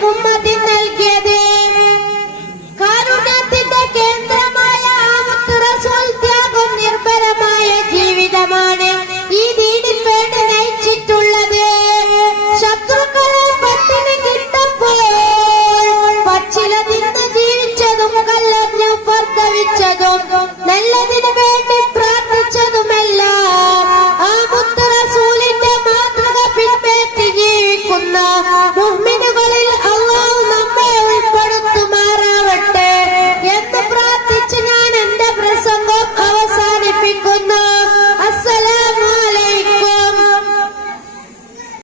பொம்மாதி